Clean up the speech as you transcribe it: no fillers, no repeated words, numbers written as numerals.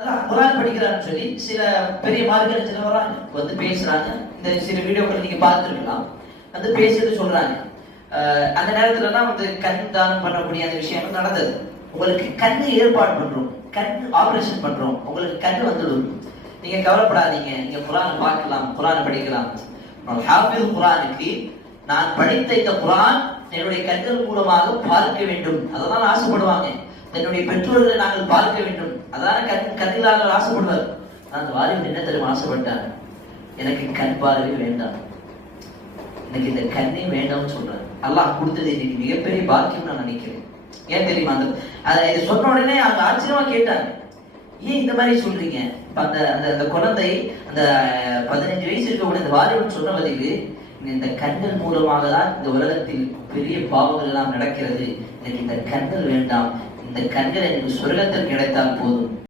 அதான் குரான் படிக்கிறான்னு சொல்லி சில பெரிய மார்க்கெட் சில வராங்க வந்து பேசுறாங்க. இந்த சில வீடியோக்களை நீங்க பார்த்துருக்கலாம். வந்து பேசிட்டு சொல்றாங்க. அந்த நேரத்துலலாம் வந்து கண் தானம் பண்ணக்கூடிய அந்த விஷயம் நடந்தது. உங்களுக்கு கண்ணு ஏற்பாடு பண்றோம், கண் ஆபரேஷன் பண்றோம், உங்களுக்கு கண்ணு வந்துடும், நீங்க கவலைப்படாதீங்க, நீங்க குரானை பார்க்கலாம், குரானை படிக்கலாம். ஹாஃபிஸ் குரானுக்கு நான் படித்த இந்த குரான் என்னுடைய கண்கள் மூலமாக பார்க்க வேண்டும், அதெல்லாம் ஆசைப்படுவாங்க. என்னுடைய பெற்றோர்களை நாங்கள் பார்க்க வேண்டும், அதான கண்ணிலாக ஆசைப்படுவார். நான் வாலிபன் என்ன தெரியுமா ஆசைப்பட்டார்? எனக்கு கண் பார்வை வேண்டாம், எனக்கு இந்த கண்ணே வேண்டாம்னு சொல்றேன். அல்லாஹ் கொடுத்தது இன்னைக்கு மிகப்பெரிய பாக்கியம் நான் நினைக்கிறேன். ஏன் தெரியுமா? இதை சொன்ன உடனே அவங்க ஆச்சரியமா கேட்டாங்க, ஏன் இந்த மாதிரி சொல்றீங்க? அந்த அந்த குழந்தை அந்த 15 வயசு இருக்கக்கூடிய அந்த வாலிபன் சொன்ன பதிவு, இந்த கண்கள் மூலமாக தான் இந்த உலகத்தில் பெரிய பாவங்கள் எல்லாம் நடக்கிறது, எனக்கு இந்த கண்கள் வேண்டாம், இந்த கண்கள் எனக்கு சொர்க்கத்தில் கிடைத்தால் போதும்.